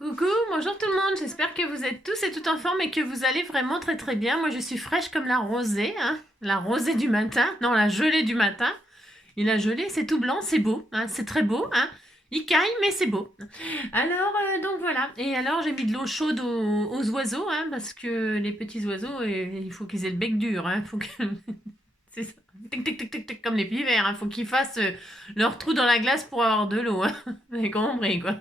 Coucou, bonjour tout le monde, j'espère que vous êtes tous et toutes en forme et que vous allez vraiment très très bien. Moi je suis fraîche comme la rosée, hein, la rosée du matin, non la gelée du matin. Et la gelée c'est tout blanc, c'est beau, hein, c'est très beau, hein. Il caille mais c'est beau. Alors donc voilà, et alors j'ai mis de l'eau chaude aux oiseaux, hein, parce que les petits oiseaux, il faut qu'ils aient le bec dur, hein, faut que... c'est ça. Tic, tic, tic, tic, tic, comme les pivers, hein. Faut qu'ils fassent leur trou dans la glace pour avoir de l'eau, hein. Vous avez compris quoi.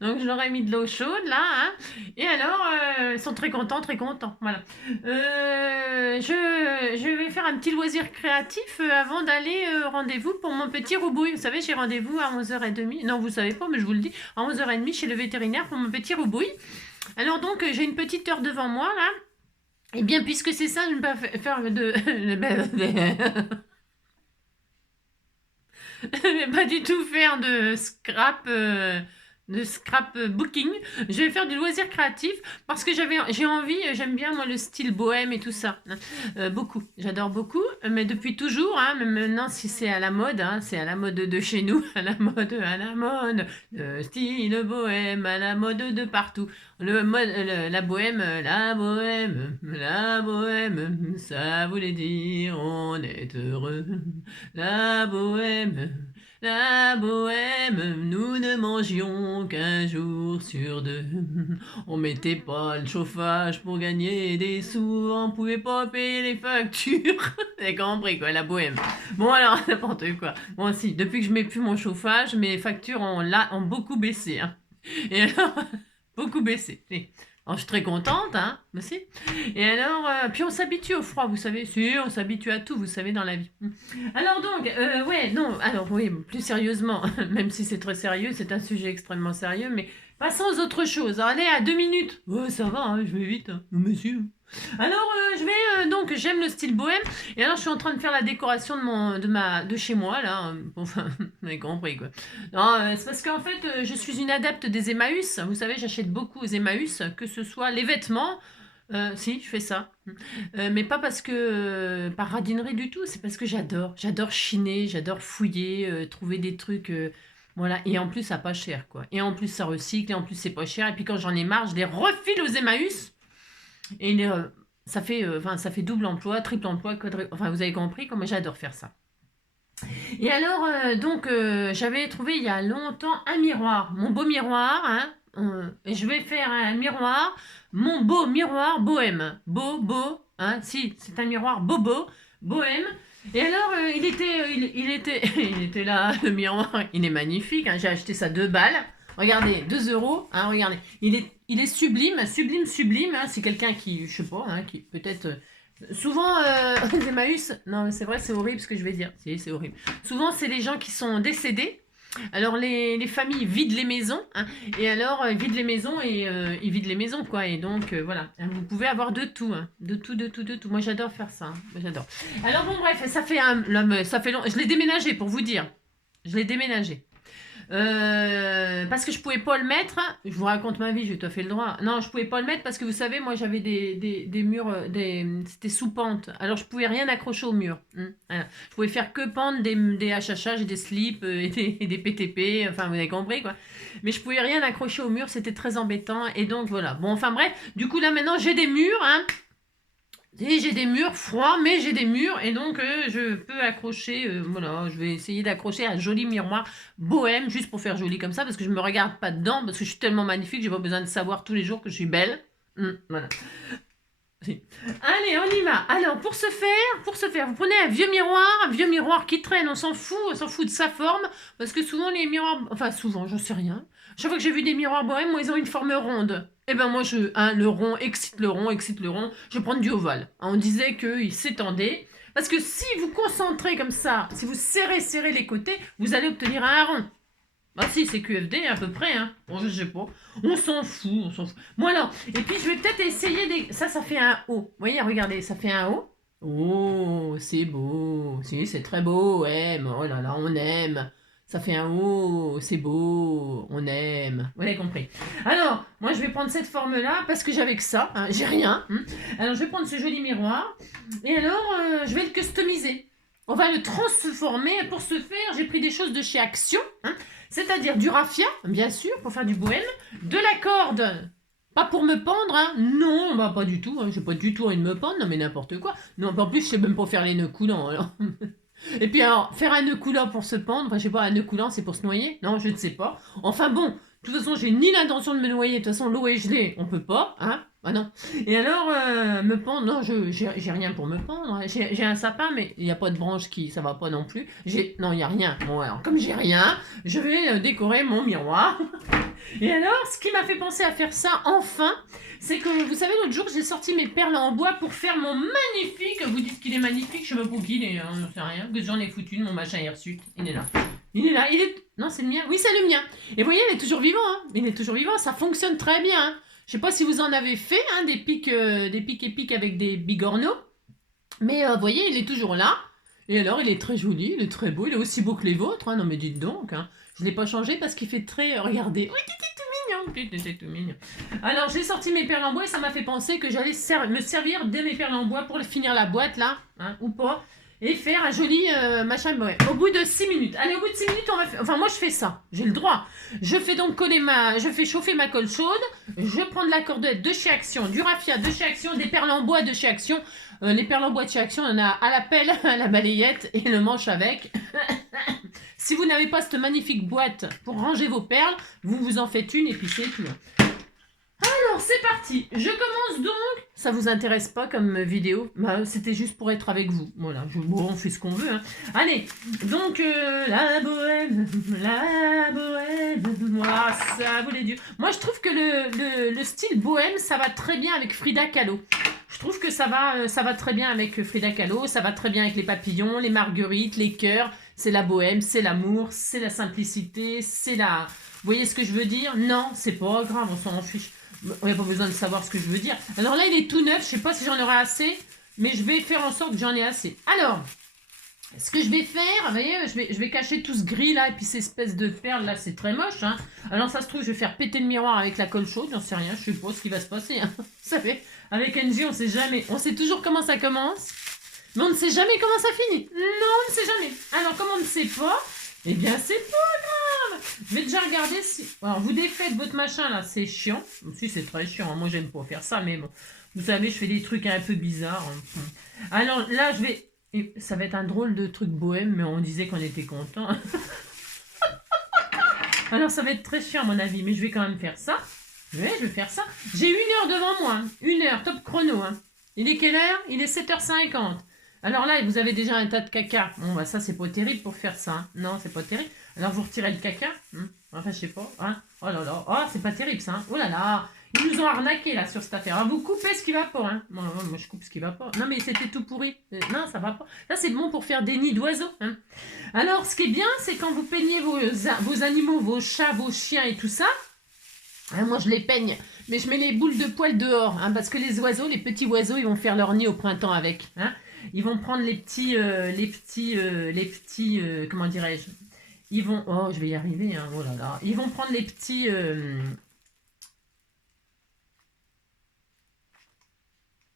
Donc je leur ai mis de l'eau chaude là, hein. Et alors ils sont très contents, très contents. Voilà. Je vais faire un petit loisir créatif avant d'aller rendez-vous pour mon petit roubouille. Vous savez, j'ai rendez-vous à 11h30. Non, vous savez pas, mais je vous le dis, à 11h30 chez le vétérinaire pour mon petit roubouille. Alors donc j'ai une petite heure devant moi là. Et bien puisque c'est ça, je ne vais pas faire de... Je vais pas du tout faire de scrapbooking. Je vais faire du loisir créatif parce que j'ai envie, j'aime bien moi le style bohème et tout ça. Beaucoup, j'adore beaucoup, mais depuis toujours, hein, même maintenant si c'est à la mode, hein, c'est à la mode de chez nous, à la mode, le style bohème, à la mode de partout. La bohème, la bohème, ça voulait dire on est heureux. La bohème, la bohème, nous ne mangions qu'un jour sur deux. On mettait pas le chauffage pour gagner des sous, on pouvait pas payer les factures. T'as compris quoi, la bohème. Bon alors, n'importe quoi. Bon si, depuis que je mets plus mon chauffage, mes factures ont beaucoup baissé. Hein. Et alors, beaucoup baissé. Alors, je suis très contente, hein, aussi. Et alors, puis on s'habitue au froid, vous savez. Si, on s'habitue à tout, vous savez, dans la vie. Alors donc, ouais, non, alors oui, plus sérieusement, même si c'est très sérieux, c'est un sujet extrêmement sérieux, mais passons aux autres choses. Allez, à 2 minutes. Ouais, ça va, hein, je vais vite, hein, monsieur. Alors, je vais, donc, j'aime le style bohème, et alors je suis en train de faire la décoration de chez moi, là. Enfin, vous avez compris, quoi. Non, c'est parce qu'en fait, je suis une adepte des Emmaüs. Vous savez, j'achète beaucoup aux Emmaüs, que ce soit les vêtements. Si, je fais ça. Mais pas parce que par radinerie du tout, c'est parce que j'adore chiner, j'adore fouiller, trouver des trucs, voilà. Et en plus, ça pas cher, quoi. Et en plus, ça recycle, et en plus, c'est pas cher. Et puis quand j'en ai marre, je les refile aux Emmaüs. Et ça fait double emploi, triple emploi, enfin, vous avez compris, comme j'adore faire ça. Et alors, donc, j'avais trouvé il y a longtemps un miroir, mon beau miroir, hein. Et je vais faire un miroir, mon beau miroir bohème. Beau, hein, si, c'est un miroir bobo, bohème. Et alors, il était là, le miroir, il est magnifique, hein, j'ai acheté ça 2 balles. Regardez, 2 euros, hein, regardez. Il est sublime, sublime, sublime, hein, c'est quelqu'un qui, je sais pas, hein, qui peut-être... souvent, les Emmaüs, non, c'est vrai, c'est horrible ce que je vais dire. Si, c'est horrible. Souvent, c'est les gens qui sont décédés. Alors, les familles vident les maisons. Hein, et alors, ils vident les maisons et ils vident les maisons, quoi. Et donc, voilà. Hein, vous pouvez avoir de tout. Hein, de tout, de tout, de tout. Moi, j'adore faire ça. Hein, moi, j'adore. Alors, bon, bref, ça fait long. Je l'ai déménagé, pour vous dire. Je l'ai déménagé. Parce que je pouvais pas le mettre. Je vous raconte ma vie, j'ai tout à fait le droit. Non, je pouvais pas le mettre parce que vous savez, moi j'avais des murs, c'était sous pente. Alors je pouvais rien accrocher au mur. Voilà. Je pouvais faire que pendre des HHH et des slips et des PTP. Enfin, vous avez compris quoi. Mais je pouvais rien accrocher au mur, c'était très embêtant. Et donc voilà. Bon, enfin bref. Du coup là maintenant j'ai des murs. Hein. Et j'ai des murs froids, mais j'ai des murs et donc je peux accrocher, voilà, je vais essayer d'accrocher un joli miroir bohème, juste pour faire joli comme ça, parce que je me regarde pas dedans, parce que je suis tellement magnifique, j'ai pas besoin de savoir tous les jours que je suis belle. Voilà. Si. Allez, on y va. Alors, pour ce faire, vous prenez un vieux miroir qui traîne, on s'en fout de sa forme, parce que souvent les miroirs, enfin souvent, j'en sais rien. Chaque fois que j'ai vu des miroirs bohèmes, moi, ils ont une forme ronde. Et ben moi, le rond, excite le rond, je vais prendre du ovale. On disait qu'il s'étendait, parce que si vous concentrez comme ça, si vous serrez les côtés, vous allez obtenir un rond. Ah si, c'est QFD à peu près, hein. Bon, je sais pas. On s'en fout, on s'en fout. Bon alors, et puis je vais peut-être essayer des... Ça fait un O. Vous voyez, regardez, ça fait un O. Oh, c'est beau. Si, c'est très beau, ouais. Oh là là, on aime. Ça fait un O, c'est beau, on aime. Vous avez compris. Alors, moi je vais prendre cette forme-là parce que j'avais que ça, hein, j'ai rien. Alors je vais prendre ce joli miroir et alors je vais le customiser. On va le transformer. Pour ce faire, j'ai pris des choses de chez Action. Hein. C'est-à-dire du raffia, bien sûr, pour faire du bohème, de la corde, pas pour me pendre, hein. Non, bah pas du tout, hein. J'ai pas du tout envie de me pendre, non mais n'importe quoi. Non, en plus, je sais même pas faire les nœuds coulants, alors. Et puis alors, faire un nœud coulant pour se pendre, enfin, je sais pas, un nœud coulant c'est pour se noyer? Non, je ne sais pas. Enfin bon, de toute façon, j'ai ni l'intention de me noyer, de toute façon, l'eau est gelée, on peut pas, hein? Ah non. Et alors, me pendre, non, j'ai rien pour me pendre, hein. J'ai un sapin, mais il n'y a pas de branche qui, ça va pas non plus. Non, il n'y a rien. Bon, alors, comme j'ai rien, je vais décorer mon miroir. Et alors, ce qui m'a fait penser à faire ça, enfin, c'est que, vous savez, l'autre jour, j'ai sorti mes perles en bois pour faire mon magnifique, vous dites qu'il est magnifique, je sais pas pour qui il est, hein, j'en sais rien, que j'en ai foutu de mon machin hirsute, il est là. Il est là, non, c'est le mien, oui, c'est le mien. Et vous voyez, il est toujours vivant, hein, il est toujours vivant, ça fonctionne très bien, hein. Je sais pas si vous en avez fait, hein, des pics épiques avec des bigorneaux, mais vous voyez, il est toujours là. Et alors, il est très joli, il est très beau, il est aussi beau que les vôtres, hein, non mais dites donc, hein. Je ne l'ai pas changé parce qu'il fait très, regardez, oui, c'est tout mignon. Alors, j'ai sorti mes perles en bois et ça m'a fait penser que j'allais me servir de mes perles en bois pour finir la boîte, là, hein, ou pas, et faire un joli machin bohème. Au bout de 6 minutes. Allez, au bout de 6 minutes, on va faire... Enfin, moi, je fais ça. J'ai le droit. Je fais donc je fais chauffer ma colle chaude. Je prends de la cordette de chez Action, du raffia de chez Action, des perles en bois de chez Action. Les perles en bois de chez Action, on en a à la pelle, à la balayette et le manche avec. Si vous n'avez pas cette magnifique boîte pour ranger vos perles, vous vous en faites une et puis c'est tout. Alors, c'est parti. Je commence donc. Ça vous intéresse pas comme vidéo? Bah, c'était juste pour être avec vous. Voilà, bon, on fait ce qu'on veut, hein. Allez, donc, la bohème, moi, ça voulait Dieu. Moi, je trouve que le style bohème, ça va très bien avec Frida Kahlo. Je trouve que ça va très bien avec Frida Kahlo, ça va très bien avec les papillons, les marguerites, les cœurs. C'est la bohème, c'est l'amour, c'est la simplicité, c'est la... Vous voyez ce que je veux dire? Non, c'est pas grave, on s'en fiche. On n'a pas besoin de savoir ce que je veux dire. Alors là, il est tout neuf. Je sais pas si j'en aurai assez, mais je vais faire en sorte que j'en ai assez. Alors, ce que je vais faire, vous voyez, je vais cacher tout ce gris là, et puis ces espèces de perles là, c'est très moche, hein. Alors ça se trouve, je vais faire péter le miroir avec la colle chaude, j'en sais rien, je sais pas ce qui va se passer, hein. Vous savez, avec NG, on sait jamais. On sait toujours comment ça commence, mais on ne sait jamais comment ça finit. Non, on ne sait jamais. Alors, comme on ne sait pas, eh bien, c'est pas grave. Je vais déjà regarder si... Alors, vous défaites votre machin, là, c'est chiant. Si, c'est très chiant. Moi, j'aime pas faire ça, mais bon. Vous savez, je fais des trucs un peu bizarres. Alors, là, je vais... Et ça va être un drôle de truc bohème, mais on disait qu'on était content. Alors, ça va être très chiant, à mon avis, mais je vais quand même faire ça. Ouais, je vais faire ça. J'ai 1 heure devant moi. 1 heure, top chrono. Hein. Il est quelle heure? Il est 7h50. Alors là, vous avez déjà un tas de caca. Bon, bah ça, c'est pas terrible pour faire ça. Hein. Non, c'est pas terrible. Alors, vous retirez le caca. Enfin, je sais pas. Hein. Oh là là. Oh, c'est pas terrible, ça. Hein. Oh là là. Ils nous ont arnaqué, là, sur cette affaire. Alors, vous coupez ce qui va pas. Hein. Moi, je coupe ce qui va pas. Non, mais c'était tout pourri. Non, ça va pas. Là, c'est bon pour faire des nids d'oiseaux. Hein. Alors, ce qui est bien, c'est quand vous peignez vos animaux, vos chats, vos chiens et tout ça. Hein, moi, je les peigne. Mais je mets les boules de poils dehors. Hein, parce que les oiseaux, les petits oiseaux, ils vont faire leur nid au printemps avec. Hein. Ils vont prendre les petits, comment dirais-je? Ils vont, oh, je vais y arriver, hein, oh là là. Ils vont prendre les petits,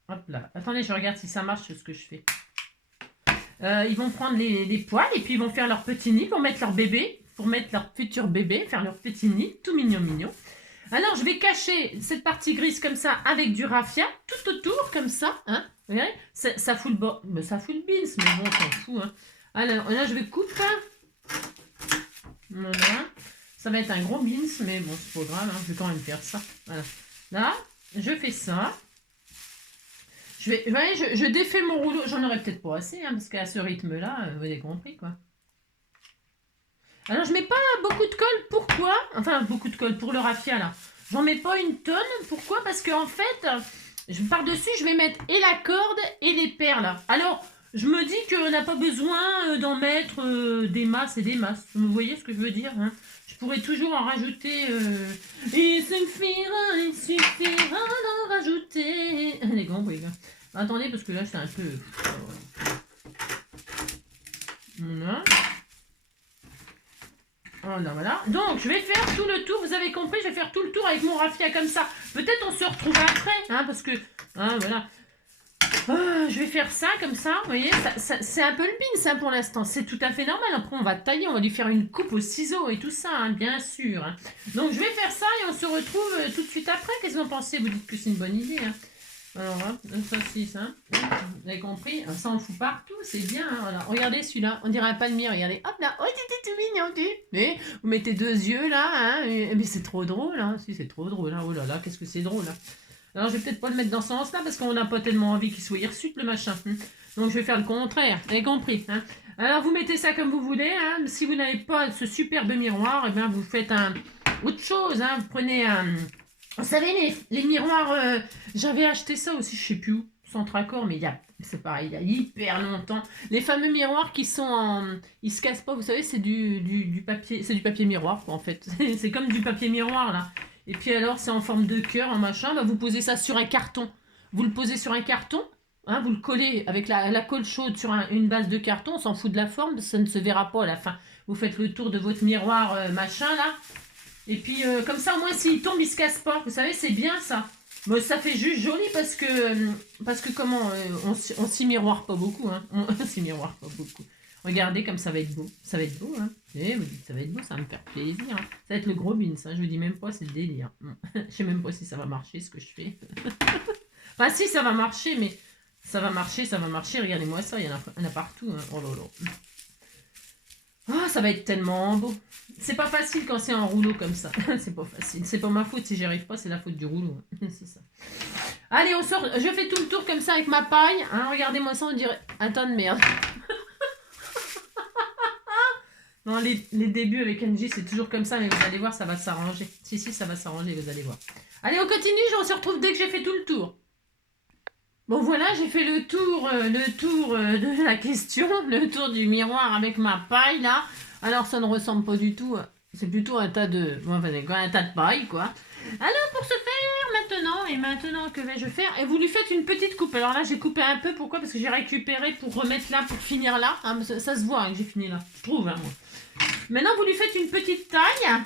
hop là. Attendez, je regarde si ça marche ce que je fais. Ils vont prendre les poils et puis ils vont faire leur petit nid pour mettre leur bébé, pour mettre leur futur bébé, faire leur petit nid, tout mignon mignon. Alors, je vais cacher cette partie grise comme ça avec du raffia, tout autour, comme ça. Hein, vous voyez, ça fout le bord. Ça fout le beans, mais bon, on s'en fout. Hein. Alors, là, je vais couper. Voilà. Ça va être un gros beans, mais bon, c'est pas grave. Hein, je vais quand même faire ça. Voilà. Là, je fais ça. Vous voyez, je défais mon rouleau. J'en aurais peut-être pas assez, hein, parce qu'à ce rythme-là, vous avez compris, quoi. Alors, je mets pas beaucoup de colle. Pourquoi? Enfin, beaucoup de colle pour le raffia, là. J'en mets pas une tonne. Pourquoi? Parce qu'en fait, par-dessus, je vais mettre et la corde et les perles. Alors, je me dis qu'on n'a pas besoin d'en mettre des masses et des masses. Vous voyez ce que je veux dire, hein? Je pourrais toujours en rajouter... Il suffira d'en rajouter... Les gants, oui. Attendez, parce que là, c'est un peu... Voilà. Voilà, voilà. Donc, je vais faire tout le tour. Vous avez compris, je vais faire tout le tour avec mon raffia comme ça. Peut-être on se retrouve après, hein, parce que... Hein, voilà. Je vais faire ça comme ça, vous voyez, c'est un peu le bin ça pour l'instant, c'est tout à fait normal. Après on va tailler, on va lui faire une coupe au ciseau et tout ça, hein, bien sûr. Hein. Donc je vais faire ça et on se retrouve tout de suite après. Qu'est-ce que vous en pensez? Vous dites que c'est une bonne idée. Hein. Alors hein, ça c'est ça, vous avez compris, ça on fout partout, c'est bien. Hein, voilà. Regardez celui-là, on dirait un palmier, regardez, hop là, oh c'était tout mignon, tu. Mais vous mettez 2 yeux là, hein, mais c'est trop drôle, hein. Si c'est trop drôle, hein. Oh là là, qu'est-ce que c'est drôle. Hein. Alors je vais peut-être pas le mettre dans ce sens-là parce qu'on n'a pas tellement envie qu'il soit hirsute le machin. Donc je vais faire le contraire, vous avez compris. Hein. Alors vous mettez ça comme vous voulez. Hein. Si vous n'avez pas ce superbe miroir, et bien vous faites autre chose. Hein. Vous prenez un... Vous savez les miroirs, j'avais acheté ça aussi, je sais plus où, Centre Accord, mais c'est pareil, il y a hyper longtemps. Les fameux miroirs qui sont en... Ils se cassent pas, vous savez, c'est du papier, c'est du papier miroir quoi en fait. C'est comme du papier miroir là. Et puis alors, c'est en forme de cœur, en machin. Bah, vous posez ça sur un carton. Vous le posez sur un carton. Hein, vous le collez avec la colle chaude sur une base de carton. On s'en fout de la forme. Ça ne se verra pas à la fin. Vous faites le tour de votre miroir machin là. Et puis comme ça, au moins, s'il tombe, il se casse pas. Vous savez, c'est bien ça. Bon, ça fait juste joli parce que comment on s'y miroire pas beaucoup. Hein. On s'y miroire pas beaucoup. Regardez comme ça va être beau. Ça va être beau, hein. Et vous dites, ça va être beau, ça va me faire plaisir. Hein. Ça va être le gros bin, ça. Je vous dis même pas, c'est le délire. Je sais même pas si ça va marcher, ce que je fais. Enfin, si, ça va marcher, mais ça va marcher. Regardez-moi ça, il y en a partout. Hein. Oh là là. Oh, ça va être tellement beau. C'est pas facile quand c'est en rouleau comme ça. C'est pas facile. C'est pas ma faute si j'y arrive pas, c'est la faute du rouleau. C'est ça. Allez, on sort. Je fais tout le tour comme ça avec ma paille. Hein. Regardez-moi ça, on dirait un tas de merde. Non, les débuts avec NJ, c'est toujours comme ça, mais vous allez voir, ça va s'arranger. Si, ça va s'arranger, vous allez voir. Allez, on continue, on se retrouve dès que j'ai fait tout le tour. Bon, voilà, j'ai fait le tour de la question, le tour du miroir avec ma paille, là. Alors, ça ne ressemble pas du tout, c'est plutôt un tas de... Bon, enfin, un tas de paille, quoi. Alors, pour ce faire, maintenant, que vais-je faire? Et vous lui faites une petite coupe. Alors là, j'ai coupé un peu, pourquoi? Parce que j'ai récupéré pour remettre là, pour finir là. Hein, ça se voit hein, que j'ai fini là, je trouve, hein, moi. Maintenant, vous lui faites une petite taille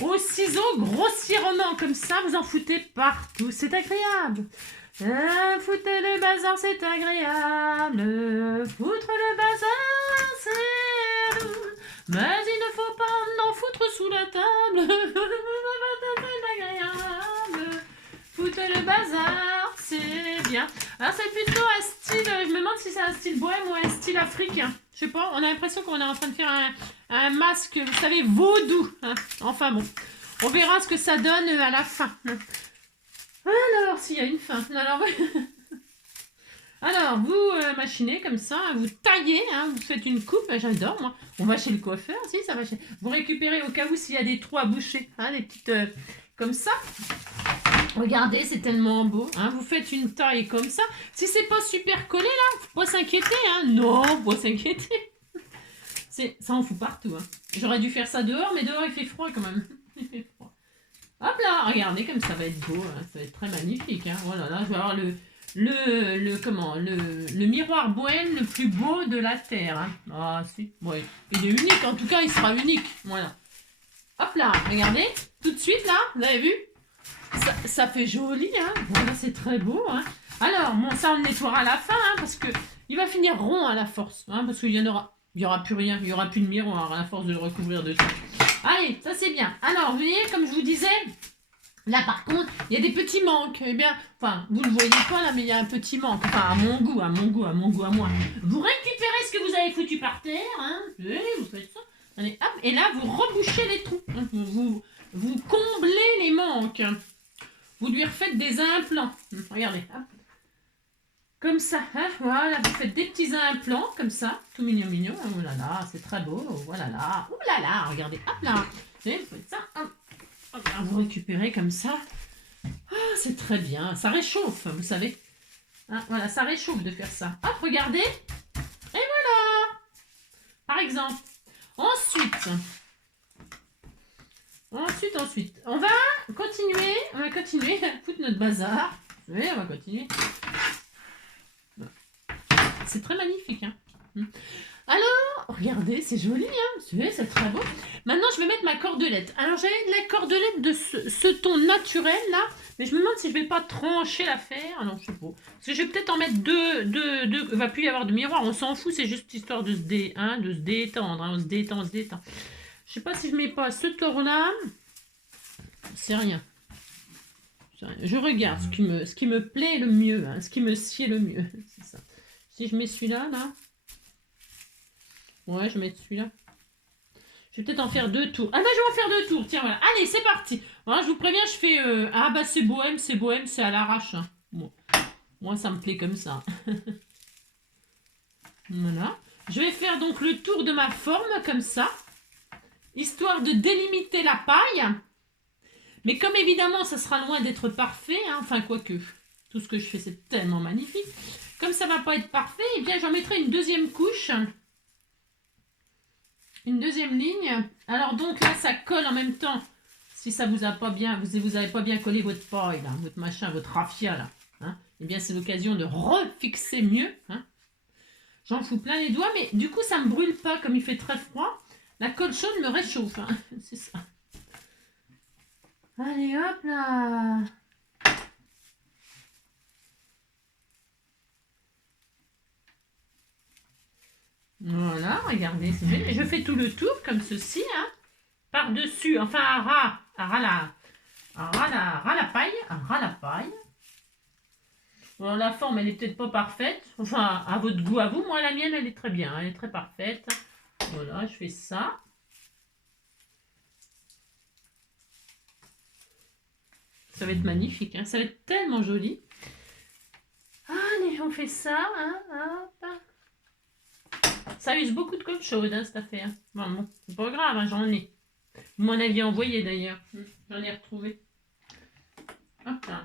au ciseau grossièrement, comme ça, vous en foutez partout. C'est agréable. Foutez le bazar, c'est agréable. Foutre le bazar, c'est doux. Mais il ne faut pas en foutre sous la table. C'est agréable. Foutez le bazar, c'est bien. Alors, c'est plutôt un style, je me demande si c'est un style bohème ou un style africain. Je sais pas, on a l'impression qu'on est en train de faire un masque, vous savez, vaudou. Hein. Enfin bon, on verra ce que ça donne à la fin. Alors, s'il y a une fin. Alors, vous machinez comme ça, vous taillez, hein, vous faites une coupe, j'adore moi. On va chez le coiffeur, si ça va chez... Vous récupérez au cas où s'il y a des trous à boucher, hein, des petites... comme ça. Regardez, c'est tellement beau. Hein. Vous faites une taille comme ça. Si c'est pas super collé là, faut pas s'inquiéter. Hein. Non, faut pas s'inquiéter. Ça en fout partout. Hein. J'aurais dû faire ça dehors, mais dehors il fait froid quand même. Il fait froid. Hop là, regardez comme ça va être beau. Hein. Ça va être très magnifique. Hein. Voilà, là, je vais avoir le miroir bohème le plus beau de la Terre. Hein. Ah si, ouais. Il est unique, en tout cas il sera unique. Voilà. Hop là, regardez. Tout de suite là, vous avez vu? Ça fait joli, hein. Voilà, c'est très beau, hein. Alors, bon, ça on le nettoiera à la fin, hein, parce que il va finir rond à la force, hein, parce qu'il y aura plus rien, il y aura plus de miroir à la force de le recouvrir de tout. Allez, ça c'est bien. Alors, vous voyez, comme je vous disais, là par contre, il y a des petits manques. Eh bien, enfin, vous le voyez pas là, mais il y a un petit manque. Enfin, à mon goût, à moi. Vous récupérez ce que vous avez foutu par terre, hein. Et vous faites ça. Allez, hop, et là, vous rebouchez les trous. Hein, vous comblez les manques. Vous lui refaites des implants. Regardez. Hop. Comme ça. Hein, voilà. Vous faites des petits implants. Comme ça. Tout mignon. Oh là là. C'est très beau. Voilà là. Oh là là. Regardez. Hop là. Et vous faites ça. Hop. Hop là, vous récupérez comme ça. Ah, c'est très bien. Ça réchauffe. Vous savez. Hein, voilà. Ça réchauffe de faire ça. Hop. Regardez. Et voilà. Par exemple. Ensuite. On va continuer à foutre notre bazar. Oui, on va continuer. C'est très magnifique. Hein. Alors, regardez, c'est joli, hein. C'est très beau. Maintenant, je vais mettre ma cordelette. Alors, j'avais de la cordelette de ce ton naturel, là. Mais je me demande si je vais pas trancher l'affaire. Non, je sais pas. Parce que je vais peut-être en mettre deux. Il va plus y avoir de miroir. On s'en fout, c'est juste histoire de de se détendre. Hein. On se détend, on se détend. Je sais pas si je mets pas ce tour-là. C'est rien. Je regarde ce qui me plaît le mieux, hein, ce qui me sied le mieux. C'est ça. Si je mets celui-là, là. Ouais, je vais mettre celui-là. Je vais peut-être en faire 2 tours. Ah bah je vais en faire 2 tours. Tiens, voilà. Allez, c'est parti. Voilà, je vous préviens, je fais... Ah bah c'est bohème, c'est à l'arrache. Hein. Bon. Moi, ça me plaît comme ça. Voilà. Je vais faire donc le tour de ma forme, comme ça. Histoire de délimiter la paille. Mais comme évidemment, ça sera loin d'être parfait, hein, enfin quoique, tout ce que je fais, c'est tellement magnifique. Comme ça va pas être parfait, eh bien j'en mettrai une deuxième couche. Une deuxième ligne. Alors donc là, ça colle en même temps. Si ça vous a pas bien, vous avez pas bien collé votre paille, là, votre machin, votre raffia, là. Hein, eh bien c'est l'occasion de refixer mieux. Hein. J'en fous plein les doigts, mais du coup, ça me brûle pas, comme il fait très froid. La colle chaude me réchauffe, hein. C'est ça. Allez, hop là. Voilà, regardez, c'est bien. Je fais tout le tour comme ceci, hein. Par-dessus, enfin à ras la paille. Bon, la forme, elle est peut-être pas parfaite. Enfin, à votre goût, à vous. Moi, la mienne, elle est très bien. Elle est très parfaite. Voilà, je fais ça. Ça va être magnifique, hein. Ça va être tellement joli. Allez, on fait ça. Hein, hop. Ça use beaucoup de colle chaude, hein, cette affaire. Bon, c'est pas grave, hein, j'en ai. Vous m'en aviez envoyé d'ailleurs. J'en ai retrouvé. Hop là.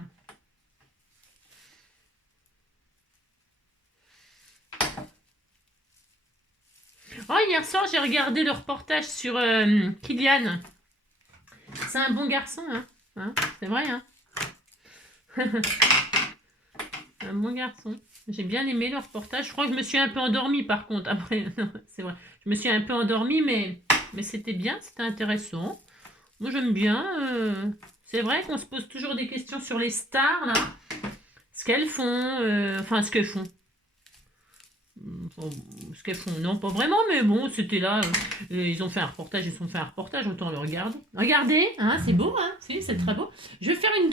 Oh, hier soir, j'ai regardé le reportage sur Kylian. C'est un bon garçon, hein, c'est vrai, hein. Un bon garçon. J'ai bien aimé le reportage. Je crois que je me suis un peu endormie par contre. Après, c'est vrai. Je me suis un peu endormie, mais c'était bien, c'était intéressant. Moi, j'aime bien. C'est vrai qu'on se pose toujours des questions sur les stars, là. Ce qu'elles font. Enfin, ce qu'elles font. Ce qu'elles font, non, pas vraiment, mais bon, c'était là. Ils ont fait un reportage, autant le regarder. Regardez, hein, c'est beau, hein, c'est très beau. Je vais faire une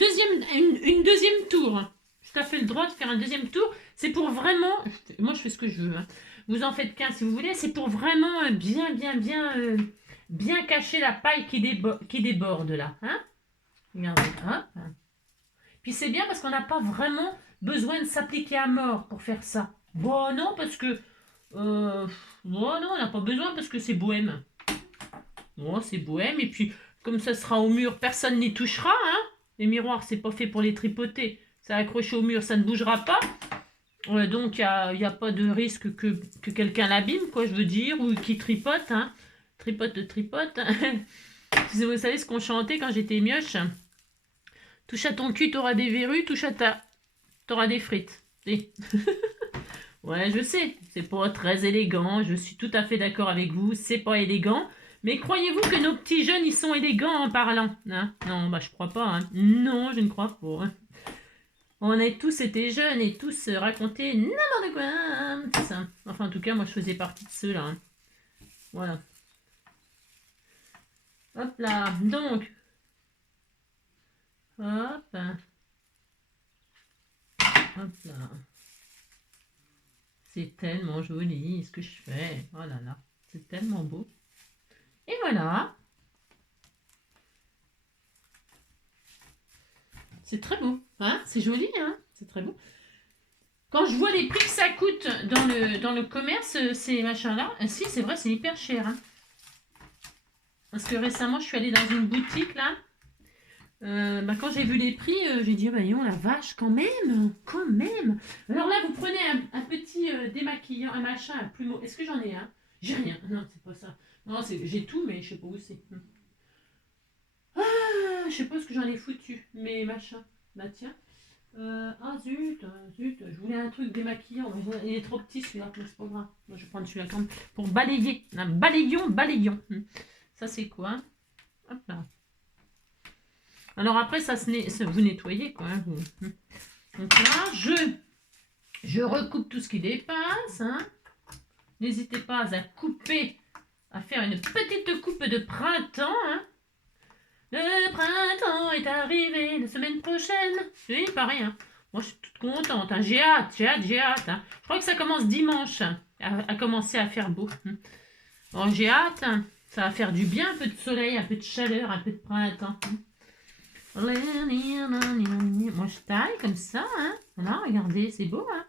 deuxième tour. Tout à fait le droit de faire un deuxième tour. C'est pour vraiment, moi je fais ce que je veux. Hein. Vous en faites qu'un si vous voulez. C'est pour vraiment bien cacher la paille qui déborde là. Hein. Regardez, hein. Puis c'est bien parce qu'on n'a pas vraiment besoin de s'appliquer à mort pour faire ça. Bon, non, parce que... bon, non, on n'a pas besoin parce que c'est bohème. Bon, c'est bohème. Et puis, comme ça sera au mur, personne n'y touchera. Hein. Les miroirs, c'est pas fait pour les tripoter. Ça accroche au mur, ça ne bougera pas. Donc, il n'y a pas de risque que quelqu'un l'abîme, quoi, je veux dire, ou qui tripote. Hein. Tripote. Vous savez ce qu'on chantait quand j'étais mioche? Touche à ton cul, t'auras des verrues. Touche à t'auras des frites. Ouais, je sais, c'est pas très élégant, je suis tout à fait d'accord avec vous, c'est pas élégant, mais croyez-vous que nos petits jeunes, ils sont élégants en parlant, hein? Non, bah je crois pas, hein. Non, je ne crois pas. Hein. On a tous été jeunes et tous raconté n'importe quoi, hein. C'est ça. Enfin, en tout cas, moi, je faisais partie de ceux-là. Hein. Voilà. Hop là, donc. Hop. Hop là. C'est tellement joli ce que je fais. Oh là là, c'est tellement beau. Et voilà. C'est très beau. Hein, c'est joli, hein. C'est très beau. Quand je vois les prix que ça coûte dans le commerce, ces machins-là, si, c'est vrai, c'est hyper cher. Hein. Parce que récemment, je suis allée dans une boutique, là. Quand j'ai vu les prix, j'ai dit, voyons, la vache, quand même. Alors là, vous prenez un petit démaquillant, un machin, un plumeau. Est-ce que j'en ai un? J'ai rien. Non, c'est pas ça. Non, j'ai tout, mais je sais pas où c'est. Ah, je sais pas ce que j'en ai foutu. Mais machin. Bah tiens. Ah zut, zut, je voulais un truc démaquillant, mais il est trop petit celui-là, mais c'est pas grave. Moi, je vais prendre celui-là quand même pour balayer. Un balayons, balayons. Ça c'est quoi? Hop là. Alors après, vous nettoyez quoi. Hein, vous. Donc là, je recoupe tout ce qui dépasse. Hein. N'hésitez pas à couper, à faire une petite coupe de printemps. Hein. Le printemps est arrivé la semaine prochaine. Oui, pareil. Hein. Moi, je suis toute contente. Hein. J'ai hâte, j'ai hâte, j'ai hâte. Hein. Je crois que ça commence dimanche à commencer à faire beau. Bon, j'ai hâte. Hein. Ça va faire du bien, un peu de soleil, un peu de chaleur, un peu de printemps. Moi, je taille comme ça. Hein. Voilà, regardez, c'est beau. Hein.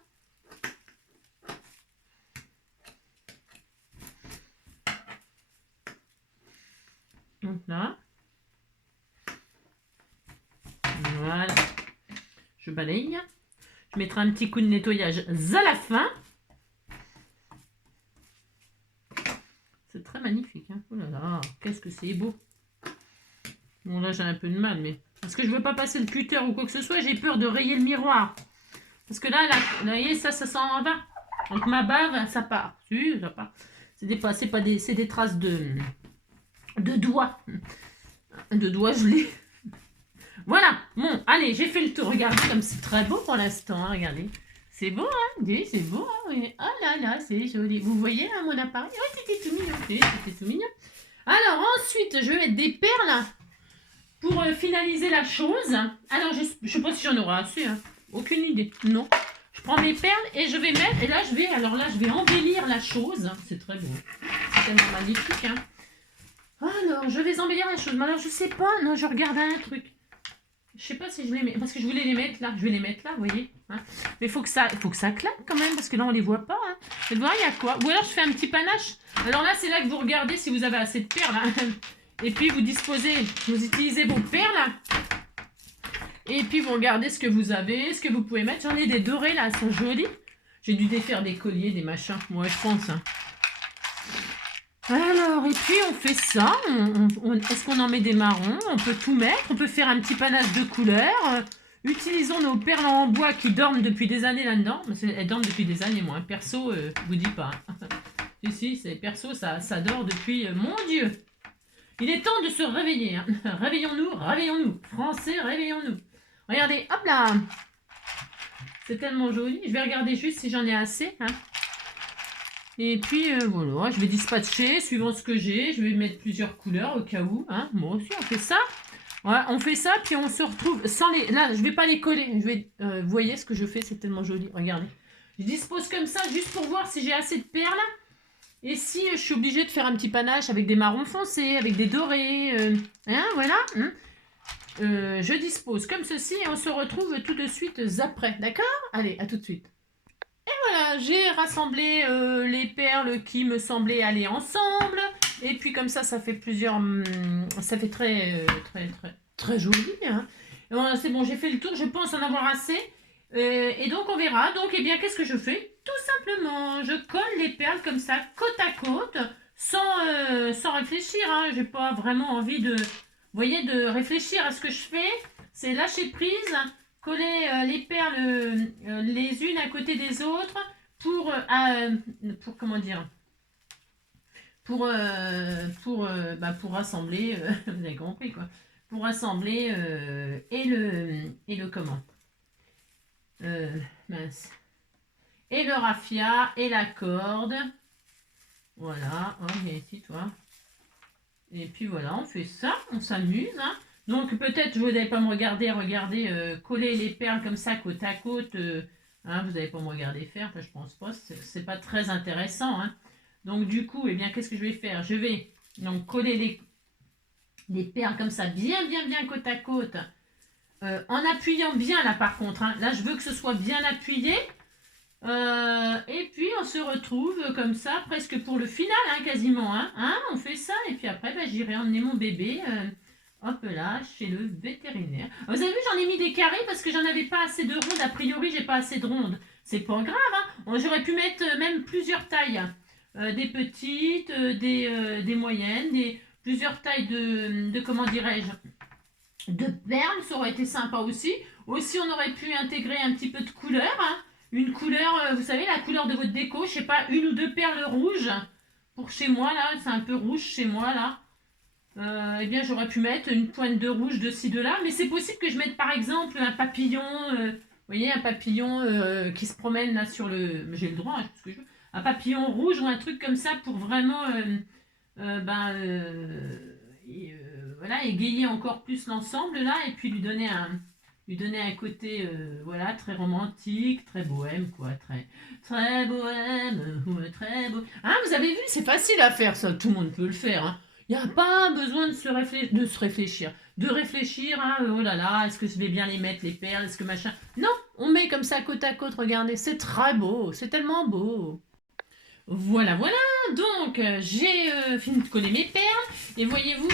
Donc là. Voilà. Je balaye. Je mettrai un petit coup de nettoyage à la fin. C'est très magnifique. Hein. Oh là là, qu'est-ce que c'est beau. Bon, là, j'ai un peu de mal, mais... Parce que je veux pas passer le cutter ou quoi que ce soit, j'ai peur de rayer le miroir. Parce que là, vous voyez, ça s'en va. Donc ma bave, ça part. Si, ça part. C'est des traces de doigts. De doigts gelés. Voilà. Bon, allez, j'ai fait le tour. Regardez comme c'est très beau pour l'instant. Hein, regardez. C'est beau, hein? Oui, c'est beau, hein? Oui. Oh là là, c'est joli. Vous voyez, hein, mon appareil? Oh, c'était tout mignon. C'était tout mignon. Alors, ensuite, je vais mettre des perles pour finaliser la chose. Alors, je ne sais pas si j'en aurai assez. Hein. Aucune idée. Non. Je prends mes perles et je vais mettre... Et là, je vais embellir la chose. C'est très beau. C'est tellement magnifique. Hein. Alors, je vais embellir la chose. Mais alors, je sais pas. Non, je regarde un truc. Je sais pas si je les mets. Parce que je voulais les mettre là. Je vais les mettre là, vous voyez. Hein. Mais il faut que ça claque quand même. Parce que là, on les voit pas. Hein. Et voilà, il y a quoi? Ou alors, je fais un petit panache. Alors là, c'est là que vous regardez si vous avez assez de perles. Hein. Et puis, vous utilisez vos perles. Et puis, vous regardez ce que vous avez, ce que vous pouvez mettre. J'en ai des dorés, là, elles sont jolies. J'ai dû défaire des colliers, des machins. Moi, je pense. Hein. Alors, et puis, on fait ça. Est-ce qu'on en met des marrons? On peut tout mettre. On peut faire un petit panache de couleurs. Utilisons nos perles en bois qui dorment depuis des années là-dedans. Elles dorment depuis des années, moi. Perso, je vous dis pas. Si, c'est perso, ça dort depuis... mon Dieu! Il est temps de se réveiller. Hein. Réveillons-nous, réveillons-nous. Français, réveillons-nous. Regardez, hop là. C'est tellement joli. Je vais regarder juste si j'en ai assez. Hein. Et puis, voilà, je vais dispatcher suivant ce que j'ai. Je vais mettre plusieurs couleurs au cas où. Hein. Moi aussi, on fait ça. Ouais, on fait ça, puis on se retrouve sans les... Là, je vais pas les coller. Vous voyez ce que je fais, c'est tellement joli. Regardez. Je dispose comme ça, juste pour voir si j'ai assez de perles. Et si je suis obligée de faire un petit panache avec des marrons foncés, avec des dorés, hein, voilà. Hein. Je dispose comme ceci et on se retrouve tout de suite après, d'accord? Allez, à tout de suite. Et voilà, j'ai rassemblé les perles qui me semblaient aller ensemble. Et puis comme ça fait plusieurs... ça fait très joli. Hein. Voilà, c'est bon, j'ai fait le tour, je pense en avoir assez. Et donc on verra. Donc, eh bien, qu'est-ce que je fais? Tout simplement, je colle les perles comme ça, côte à côte, sans réfléchir. Hein. J'ai pas vraiment envie de... Vous voyez, de réfléchir à ce que je fais. C'est lâcher prise, coller les perles les unes à côté des autres pour comment dire, pour rassembler, vous avez compris quoi, pour rassembler et le comment, mince, et le raffia et la corde, voilà, oh, viens ici toi. Et puis voilà, on fait ça, on s'amuse. Hein. Donc peut-être, vous n'allez pas me regarder coller les perles comme ça côte à côte. Hein, vous n'allez pas me regarder faire, enfin, je pense pas, c'est pas très intéressant. Hein. Donc du coup, eh bien, qu'est-ce que je vais faire? Je vais donc coller les perles comme ça, bien côte à côte. En appuyant bien là par contre. Hein. Là, je veux que ce soit bien appuyé. Et puis on se retrouve comme ça presque pour le final hein, quasiment hein, on fait ça et puis après j'irai emmener mon bébé hop là chez le vétérinaire. Vous avez vu, j'en ai mis des carrés parce que j'en avais pas assez de rondes. A priori j'ai pas assez de rondes, c'est pas grave hein. J'aurais pu mettre même plusieurs tailles des petites, des moyennes, plusieurs tailles de comment dirais-je, de perles, ça aurait été sympa aussi. Aussi, on aurait pu intégrer un petit peu de couleur, hein. Une couleur, vous savez, la couleur de votre déco, je sais pas, une ou deux perles rouges. Pour chez moi, là, c'est un peu rouge chez moi, là. Eh bien, j'aurais pu mettre une pointe de rouge de ci, de là. Mais c'est possible que je mette, par exemple, un papillon, vous voyez, un papillon qui se promène là sur le... J'ai le droit, hein, je fais ce que je veux. Un papillon rouge ou un truc comme ça pour vraiment... voilà, égayer encore plus l'ensemble là et puis lui donner un côté voilà, très romantique, très bohème quoi, très bohème, ouais, très beau. Hein, vous avez vu, c'est facile à faire ça, tout le monde peut le faire. Hein. Il n'y a pas besoin de réfléchir, hein, oh là là, est-ce que je vais bien les mettre les perles, est-ce que machin. Non, on met comme ça côte à côte, regardez, c'est très beau, c'est tellement beau. Voilà, voilà, donc j'ai fini de coller mes perles et voyez-vous,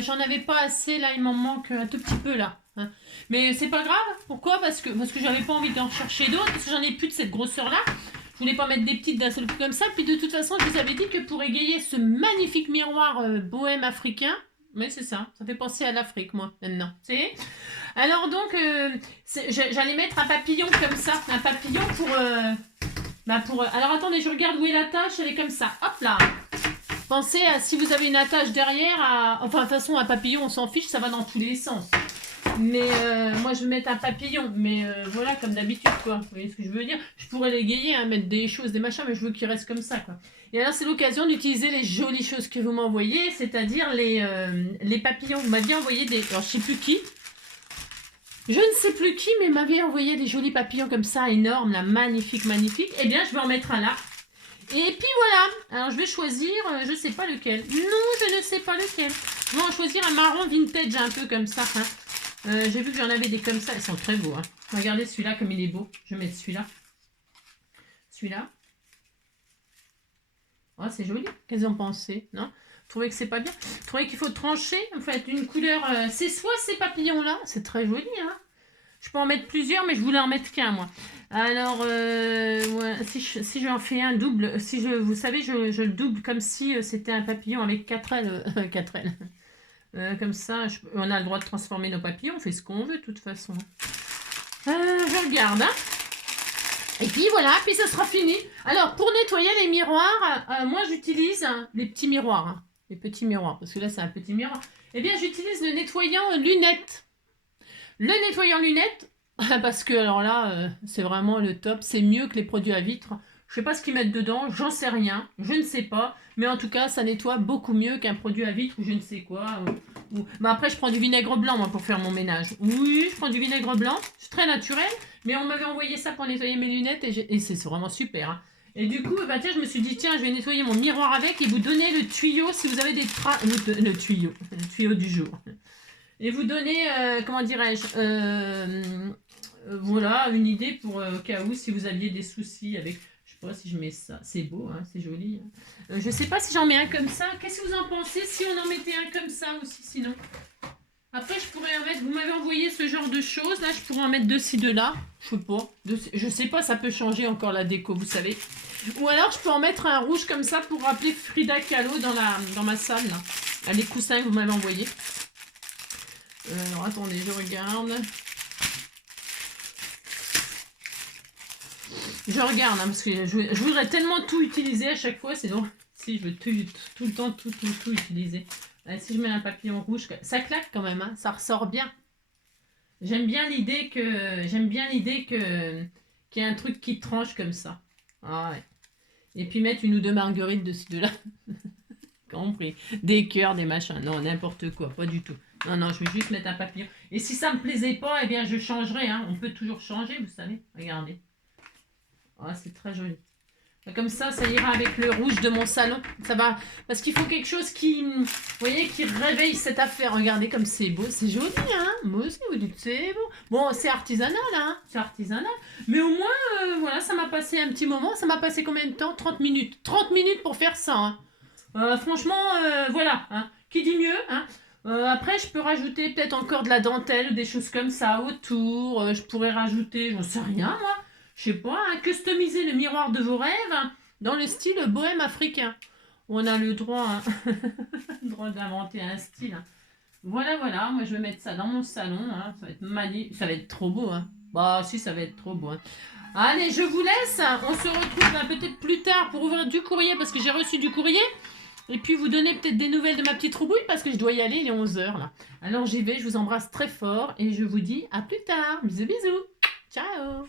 j'en avais pas assez là, il m'en manque un tout petit peu là. Hein. Mais c'est pas grave, pourquoi? Parce que j'avais pas envie d'en chercher d'autres, parce que j'en ai plus de cette grosseur là. Je voulais pas mettre des petites d'un seul coup comme ça, puis de toute façon je vous avais dit que pour égayer ce magnifique miroir bohème africain, mais c'est ça, ça fait penser à l'Afrique moi maintenant, c'est. Alors donc j'allais mettre un papillon comme ça, un papillon pour. Alors attendez, je regarde où est l'attache, elle est comme ça. Hop là. Pensez à si vous avez une attache derrière, enfin de toute façon un papillon on s'en fiche, ça va dans tous les sens. Mais moi je vais mettre un papillon, mais voilà comme d'habitude quoi. Vous voyez ce que je veux dire? Je pourrais l'égayer, hein, mettre des choses, des machins, mais je veux qu'il reste comme ça quoi. Et alors c'est l'occasion d'utiliser les jolies choses que vous m'envoyez, c'est-à-dire les papillons. Vous m'aviez envoyé des... Alors je sais plus qui. Je ne sais plus qui, mais m'avait envoyé des jolis papillons comme ça, énormes, là, magnifiques, magnifiques. Eh bien, je vais en mettre un là. Et puis voilà. Alors, je vais choisir, je ne sais pas lequel. Non, je ne sais pas lequel. Je vais en choisir un marron vintage, un peu comme ça. Hein. J'ai vu que j'en avais des comme ça. Ils sont très beaux. Hein. Regardez celui-là, comme il est beau. Je vais mettre celui-là. Celui-là. Oh, c'est joli. Qu'est-ce que vous en pensez? Non? Vous trouvez que c'est pas bien? Vous trouvez qu'il faut trancher? En fait, une couleur... c'est soit ces papillons-là. C'est très joli, hein. Je peux en mettre plusieurs, mais je voulais en mettre qu'un, moi. Alors, ouais, si je en fais un double, vous savez, je le double comme si c'était un papillon avec 4 ailes. 4 ailes. Comme ça, on a le droit de transformer nos papillons, on fait ce qu'on veut, de toute façon. Je regarde, hein. Et puis voilà, puis ça sera fini. Alors, pour nettoyer les miroirs, moi j'utilise les petits miroirs. Hein, les petits miroirs, parce que là c'est un petit miroir. Eh bien, j'utilise le nettoyant lunettes. Le nettoyant lunettes, parce que alors là, c'est vraiment le top. C'est mieux que les produits à vitre. Je sais pas ce qu'ils mettent dedans, j'en sais rien, je ne sais pas. Mais en tout cas, ça nettoie beaucoup mieux qu'un produit à vitre ou je ne sais quoi. Bah après, je prends du vinaigre blanc moi, pour faire mon ménage. Oui, je prends du vinaigre blanc, c'est très naturel. Mais on m'avait envoyé ça pour nettoyer mes lunettes et c'est vraiment super. Hein. Et du coup, bah, tiens, je me suis dit, tiens, je vais nettoyer mon miroir avec et vous donner le tuyau si vous avez des le tuyau du jour. Et vous donner, comment dirais-je, voilà, une idée pour au cas où si vous aviez des soucis avec, je sais pas si je mets ça, c'est beau, hein, c'est joli. Hein. Je sais pas si j'en mets un comme ça. Qu'est-ce que vous en pensez si on en mettait un comme ça aussi, sinon? Après, je pourrais en mettre, vous m'avez envoyé ce genre de choses, là, je pourrais en mettre de-ci, de-là. Je sais pas, ça peut changer encore la déco, vous savez. Ou alors, je peux en mettre un rouge comme ça pour rappeler Frida Kahlo dans ma salle, là. Ah, les coussins que vous m'avez envoyés. Alors, attendez, je regarde. Je regarde, hein, parce que je voudrais tellement tout utiliser à chaque fois, sinon, si je veux tout le temps, tout utiliser. Si je mets un papillon rouge, ça claque quand même, hein, ça ressort bien. J'aime bien l'idée qu'il y ait un truc qui tranche comme ça. Ah ouais. Et puis mettre une ou deux marguerites dessus de là. Compris. Des cœurs, des machins. Non, n'importe quoi, pas du tout. Non, je vais juste mettre un papillon. Et si ça me plaisait pas, eh bien je changerai. Hein. On peut toujours changer, vous savez. Regardez. Oh, c'est très joli. Comme ça ira avec le rouge de mon salon. Ça va. Parce qu'il faut quelque chose qui, vous voyez, qui réveille cette affaire. Regardez comme c'est beau. C'est joli, hein. Moi aussi, vous dites c'est beau. Bon, c'est artisanal, hein. C'est artisanal. Mais au moins, voilà, ça m'a passé un petit moment. Ça m'a passé combien de temps? 30 minutes. 30 minutes pour faire ça, hein. Franchement, voilà. Hein. Qui dit mieux, hein. Après, je peux rajouter peut-être encore de la dentelle ou des choses comme ça autour. Je pourrais rajouter, j'en sais rien, moi. Je sais pas, hein, customiser le miroir de vos rêves dans le style bohème africain. On a le droit, hein, le droit d'inventer un style. Hein. Voilà, voilà, moi je vais mettre ça dans mon salon, hein. Ça va être magnifique, ça va être trop beau, hein. Bah si, ça va être trop beau, hein. Allez, je vous laisse, on se retrouve peut-être plus tard pour ouvrir du courrier parce que j'ai reçu du courrier. Et puis vous donner peut-être des nouvelles de ma petite roubouille parce que je dois y aller, il est 11 h là. Alors j'y vais, je vous embrasse très fort et je vous dis à plus tard. Bisous bisous. Ciao.